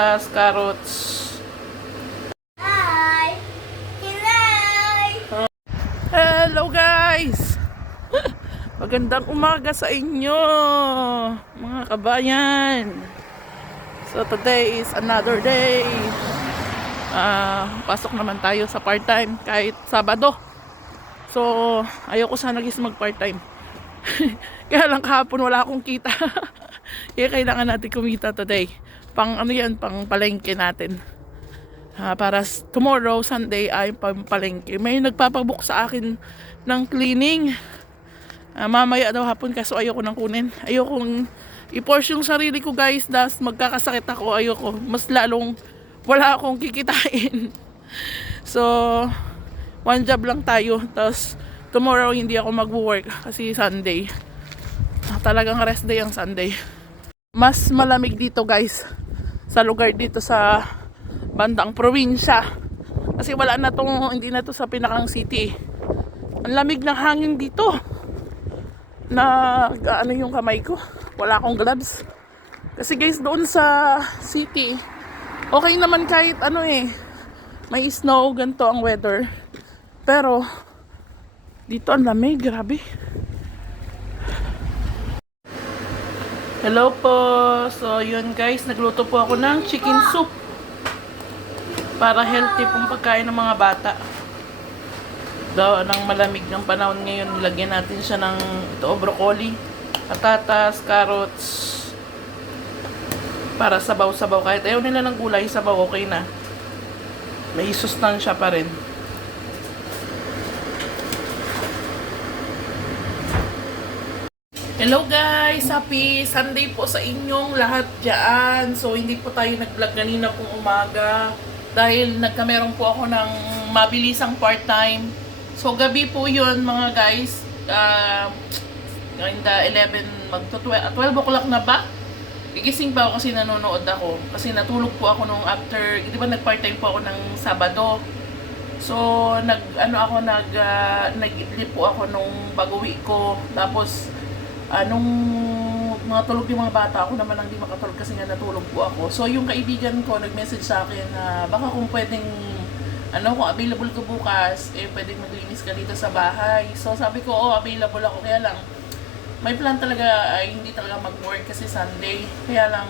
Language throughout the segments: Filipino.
Carrots. Hi! Hello! Hello guys! Magandang umaga sa inyo, mga kabayan. So today is another day. Pasok naman tayo sa part-time kahit Sabado. So ayoko sana guys mag part-time. Kaya lang kahapon wala akong kita. Kaya kailangan natin kumita today. Pang ano yan, pang palengke natin. Para tomorrow, Sunday ay pang palengke. May nagpapabook sa akin ng cleaning. Mamaya daw hapon kaso ayoko nang kunin. Ayokong i-force yung sarili ko guys. Das magkakasakit ako. Ayoko. Mas lalong wala akong kikitain. So, one job lang tayo. Tapos, tomorrow hindi ako mag-work kasi Sunday. Talagang rest day ang Sunday. Mas malamig dito guys. Sa lugar dito sa bandang probinsya. Kasi wala na tong, hindi na to sa pinakang city. Ang lamig ng hangin dito. Ano yung kamay ko. Wala akong gloves. Kasi guys doon sa city, okay naman kahit ano may snow, ganito ang weather. Pero dito ang lamig, grabe. Hello po. So yun guys, nagluto po ako ng chicken soup. Para healthy pong pagkain ng mga bata. Daw ng malamig ng panahon ngayon, lagyan natin siya ng broccoli, patatas, carrots. Para sabaw-sabaw. Kahit ayaw nila ng gulay, sabaw okay na. May sustansya pa rin. Hello guys! Happy Sunday po sa inyong lahat dyan. So hindi po tayo nag-vlog kanina pong umaga. Dahil nagkameron po ako ng mabilisang part-time. So gabi po yun mga guys. 11, 12 o'clock na ba? Igising pa ako kasi nanonood ako. Kasi natulog po ako nung after, di ba nag-part-time po ako ng Sabado. So nag-idlip po ako nung pag-uwi ko. Tapos nung mga tulog yung mga bata, ako naman lang di makatulog kasi nga natulog po ako. So yung kaibigan ko nag-message sa akin na baka kung pwedeng kung available ko bukas, pwedeng maglinis ka dito sa bahay. So sabi ko, available ako. Kaya lang, may plan talaga ay hindi talaga mag-work kasi Sunday. Kaya lang,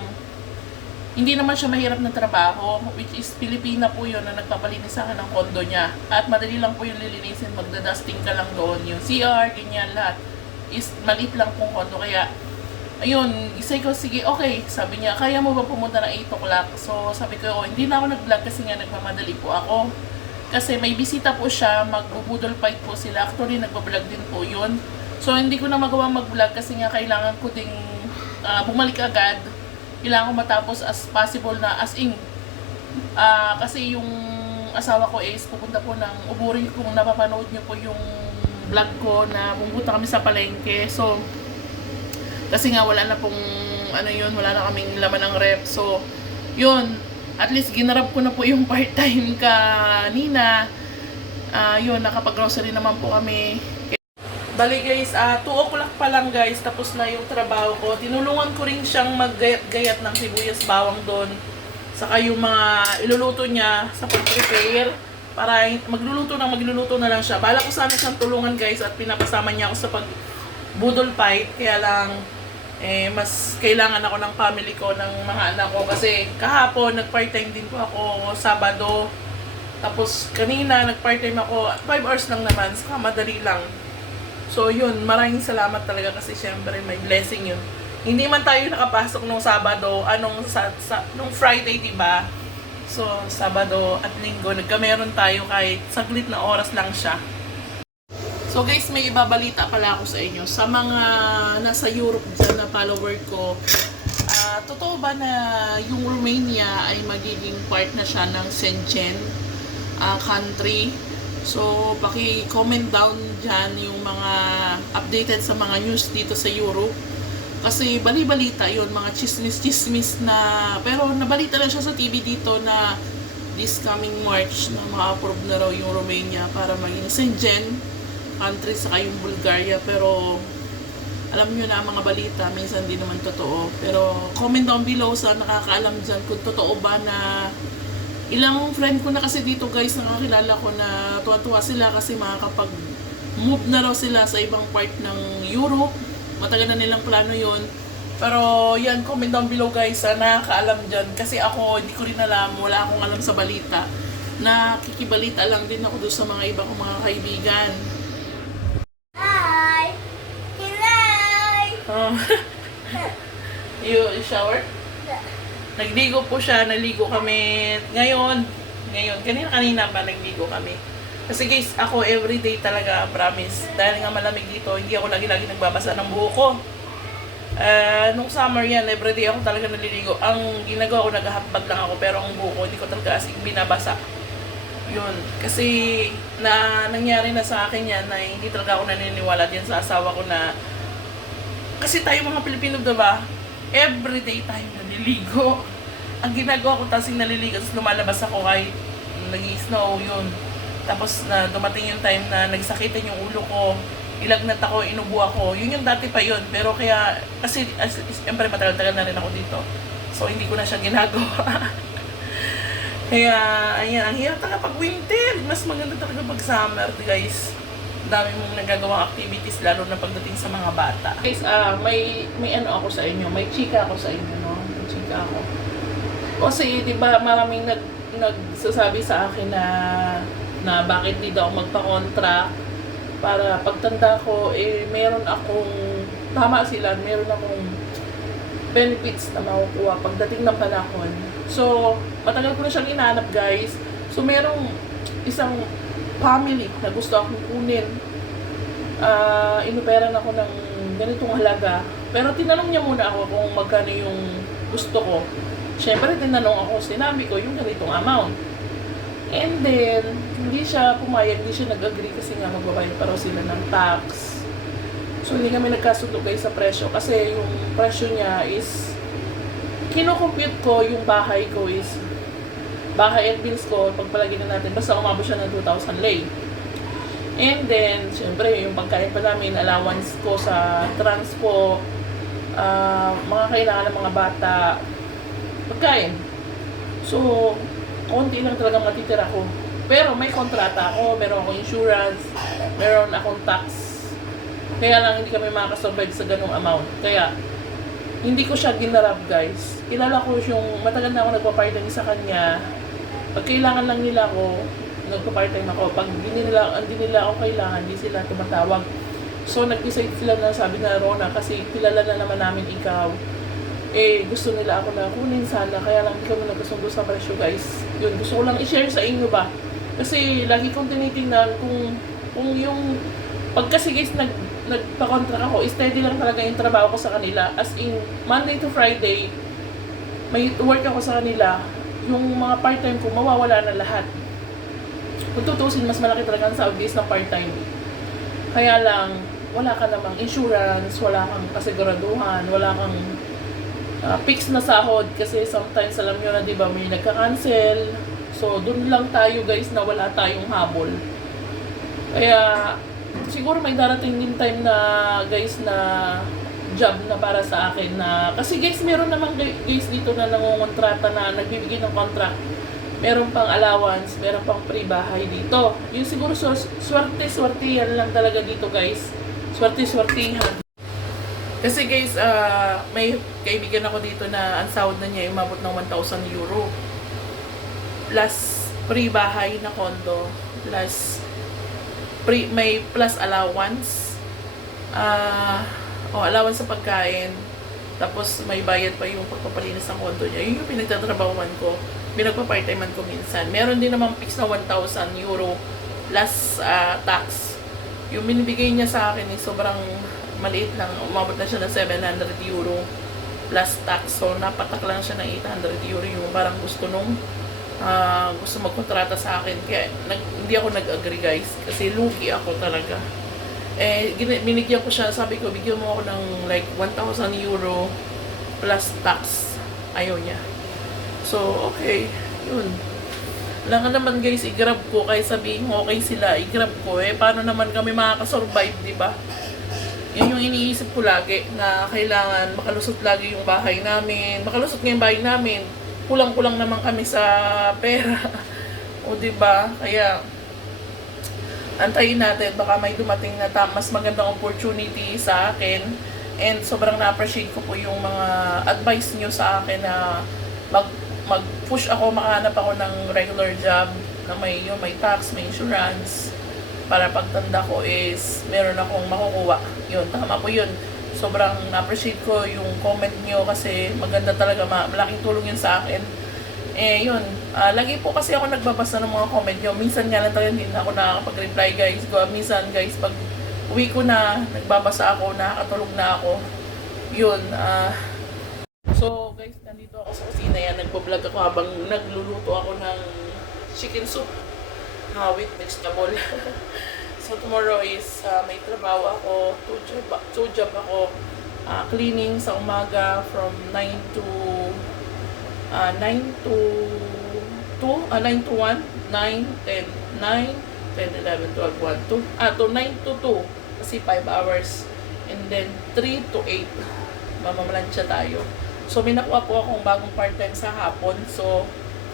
hindi naman siya mahirap na trabaho, which is Pilipina po yun na nagpapalinis sa akin ng kondo niya. At madali lang po yung lilinisin, magdadusting ka lang doon. Yung CR, ganyan lahat. Is maliit lang pong kondo. Kaya, ayun, isay ko, sige, okay. Sabi niya, kaya mo ba pumunta ng 8 o'clock? So, sabi ko, hindi na ako nag-vlog kasi nga nagmamadali po ako. Kasi may bisita po siya, mag-budol fight po sila. Actually, nagbablog din po yun. So, hindi ko na magawa mag-vlog kasi nga kailangan ko ding bumalik agad. Kailangan ko matapos as possible na as in. Kasi yung asawa ko is pupunta po ng Uburi. Kung napapanood niyo po yung vlog ko na pumunta kami sa palengke. So, kasi nga wala na pong wala na kaming laman ng rep. So, yun, at least ginarap ko na po yung part-time kanina. Yun, nakapag-grocery naman po kami. Bali guys, 2 o'clock pa lang guys, tapos na yung trabaho ko. Tinulungan ko rin siyang maggayat-gayat ng sibuyas bawang doon. Saka yung mga iluluto niya sa pag-prepare. Para magluluto na lang siya. Bala ko sana siyang tulungan guys at pinapasama niya ako sa pag-budol fight. Kaya lang, mas kailangan ako ng family ko, ng mga anak ko. Kasi kahapon, nag-part-time din po ako Sabado. Tapos kanina, nag-part-time ako 5 hours lang naman. Saka madali lang. So yun, maraming salamat talaga kasi syempre may blessing yun. Hindi man tayo nakapasok nung Sabado, nung Friday, diba? So, Sabado at Linggo, nagkameron tayo kahit saglit na oras lang siya. So guys, may ibabalita pala ako sa inyo. Sa mga nasa Europe dyan na follower ko, totoo ba na yung Romania ay magiging part na siya ng Schengen country? So, paki-comment down dyan yung mga updated sa mga news dito sa Europe. Kasi bali-balita yun, mga chismis-chismis na, pero nabalita lang siya sa TV dito na this coming March na ma-approve na raw yung Romania para maging Schengen country, saka yung Bulgaria. Pero alam nyo na ang mga balita, minsan di naman totoo. Pero comment down below sa nakakaalam dyan kung totoo ba na ilang friend ko na kasi dito guys, nakakilala ko na tuwa-tuwa sila kasi makakapag-move na raw sila sa ibang part ng Europe. Matagal na nilang plano yun. Pero yan, comment down below guys, nakakaalam dyan. Kasi ako, hindi ko rin alam, wala akong alam sa balita. Nakikibalita lang din ako doon sa mga iba kong mga kaibigan. Hi! Hi! Oh. You shower? Nagligo po siya, naligo kami ngayon, kanina pa nagligo kami. Kasi guys, ako everyday talaga, promise. Dahil nga malamig dito, hindi ako lagi-lagi nagbabasa ng buhok ko. Nung summer yan, everyday ako talaga naliligo. Ang ginagawa ko, nag-hotbag lang ako, pero ang buhok ko, hindi ko talaga as in binabasa. Yun. Kasi nangyari na sa akin yan na hindi talaga ako naniniwala din sa asawa ko na kasi tayo mga Pilipino, diba? Everyday tayo naliligo. Ang ginagawa ko tasing naliligo, tapos lumalabas ako kahit nag-snow, yun. Tapos na dumating yung time na nagsakitan yung ulo ko, ilagnat ako, inubo ako. Yun yung dati pa yun. Pero kaya, kasi siyempre matagal-tagal na rin ako dito. So hindi ko na siya ginagawa. Kaya, ayan, ang hirap talaga pag winter. Mas maganda talaga pag summer, guys. Dami mong nagagawang activities, lalo na pagdating sa mga bata. Guys, may ano ako sa inyo, may chika ako sa inyo, no? May chika ako. Kasi, di ba, maraming nagsasabi sa akin na bakit di daw magpa-contract para pagtanda ko, meron akong, tama sila, meron akong benefits na makukuha pagdating ng panahon. So, matagal ko na siyang inaanap, guys. So, merong isang family na gusto akong kunin. Inuperan ako ng ganitong halaga. Pero tinanong niya muna ako kung magkano yung gusto ko. Siyempre, tinanong ako, sinabi ko yung ganitong amount. And then, hindi siya pumayag, hindi siya nag-agree kasi nga magbabayad pa raw sila ng tax. So, hindi kami nagkasundo guys sa presyo kasi yung presyo niya is kino-compute ko yung bahay ko is bahay at bills ko, pagpalagay na natin, basta umabot siya ng 2,000 lei. And then, syempre, yung pagkain pa namin, allowance ko sa transpo, mga kailangan ng mga bata, pagkain. So, konti lang talaga matitira ko. Pero may kontrata ako, meron akong insurance, meron akong tax. Kaya lang hindi kami makakasurvive sa ganung amount. Kaya, hindi ko siya ginarap guys. Kilala ko yung, matagal na ako nagpa-part-time sa kanya. Pag kailangan lang nila ako, nagpa-part-time ako. Pag hindi nila ako kailangan, hindi sila tumatawag. So, nag-decide sila na sabi na, Rona, kasi kilala na naman namin ikaw. Gusto nila ako na kunin sana. Kaya lang hindi kami nagkasundo sa presyo guys. Yun, gusto ko lang i-share sa inyo ba. Kasi lagi kong tinitingnan kung yung, pag kasi guys, nagpa-contract ako, steady lang talaga yung trabaho ko sa kanila. As in, Monday to Friday, may work ako sa kanila. Yung mga part-time ko, mawawala na lahat. Kung tutusin, mas malaki talaga ang sahod base ng part-time. Kaya lang, wala ka namang insurance, wala kang kasiguraduhan, wala kang fixed na sahod. Kasi sometimes, alam nyo na, di ba, may nagka-cancel. So, dun lang tayo guys na wala tayong habol. Kaya, siguro may darating din time na guys na job na para sa akin na kasi guys meron namang guys dito na nangongontrata na nagbibigay ng contract, meron pang allowance, meron pang free bahay dito. Yung siguro swerte yan lang talaga dito guys, swerte-swertihan. Kasi guys may kaibigan ako dito na ang sahod na niya umabot ng 1,000 euro plus free bahay na condo plus may plus allowance, allowance sa pagkain, tapos may bayad pa yung pagpapalinis ng kondo niya. Yun yung pinagtatrabahuan ko, pinagpa-part-timean ko minsan. Meron din namang fix na 1,000 euro plus tax. Yung binibigay niya sa akin sobrang maliit lang, umabot na siya ng 700 euro plus tax. So napatak lang siya ng 800 euro yung parang gusto gusto magkontrata sa akin. Kaya hindi ako nag-agree guys. Kasi lugi ako talaga. Binigyan ko siya. Sabi ko, bigyan mo ako ng like 1,000 euro plus tax. Ayaw niya. So, okay. Yun. Wala nga naman guys, i-grab ko. Kahit sabihin mo okay sila, i-grab ko. Paano naman kami makakasurvive, di ba? Yun yung iniisip ko lagi na kailangan makalusot lagi yung bahay namin. Makalusot nga yung bahay namin. Kulang-kulang naman kami sa pera. O diba? Kaya antayin natin baka may dumating na mas magandang opportunity sa akin. And sobrang na-appreciate ko po yung mga advice nyo sa akin na mag-push ako, makahanap ako ng regular job na may tax, may insurance, para pagtanda ko is meron akong makukuha. Yun, tama po yun. Sobrang na-appreciate ko yung comment nyo kasi maganda talaga, malaking tulong yun sa akin. Eh, yun. Lagi po kasi ako nagbabasa ng mga comment nyo. Minsan nga lang talaga hindi na ako nakakapag-reply, guys. Minsan, guys, pag uwi ko na, nagbabasa ako, nakakatulog na ako. Yun. So, guys, nandito ako sa kusina yan. Nagpo-vlog ako habang nagluluto ako ng chicken soup with vegetable. So, tomorrow is may trabaho ako. Two job ako. Cleaning sa umaga from 9 to 1, 9 to 1, 9, 10, 9, 10, 11, 12, 1, 2, to 9 to 2, kasi 5 hours, and then 3 to 8, mamamalansya tayo. So, may nakuha po akong bagong part-time sa hapon. So,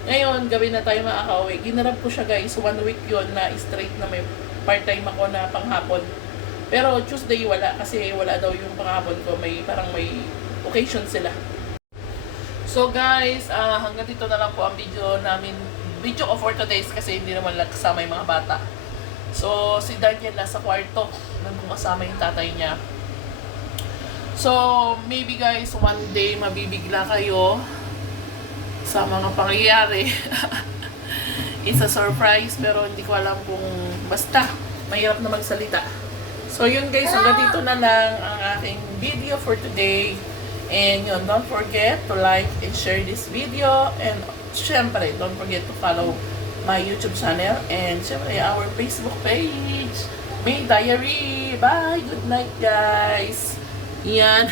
ngayon, gabi na tayo makakauwi. Ginarap ko siya, guys. 1 week yon na straight na may part-time ako na panghapon. Pero Tuesday wala, kasi wala daw yung panghapon ko. Parang may occasion sila. So guys, hanggang dito na lang po ang video namin. Video ko for today's kasi hindi naman lang kasama yung mga bata. So, si Daniel nasa kwarto. Nandun kasama yung tatay niya. So, maybe guys, one day mabibigla kayo sa mga pangyayari. It's a surprise, pero hindi ko alam kung basta. Mahirap na magsalita. So, yun guys, hanggang dito na lang ang aking video for today. And yun, don't forget to like and share this video. And syempre, don't forget to follow my YouTube channel. And syempre, our Facebook page. May Diary. Bye! Good night, guys! Yan.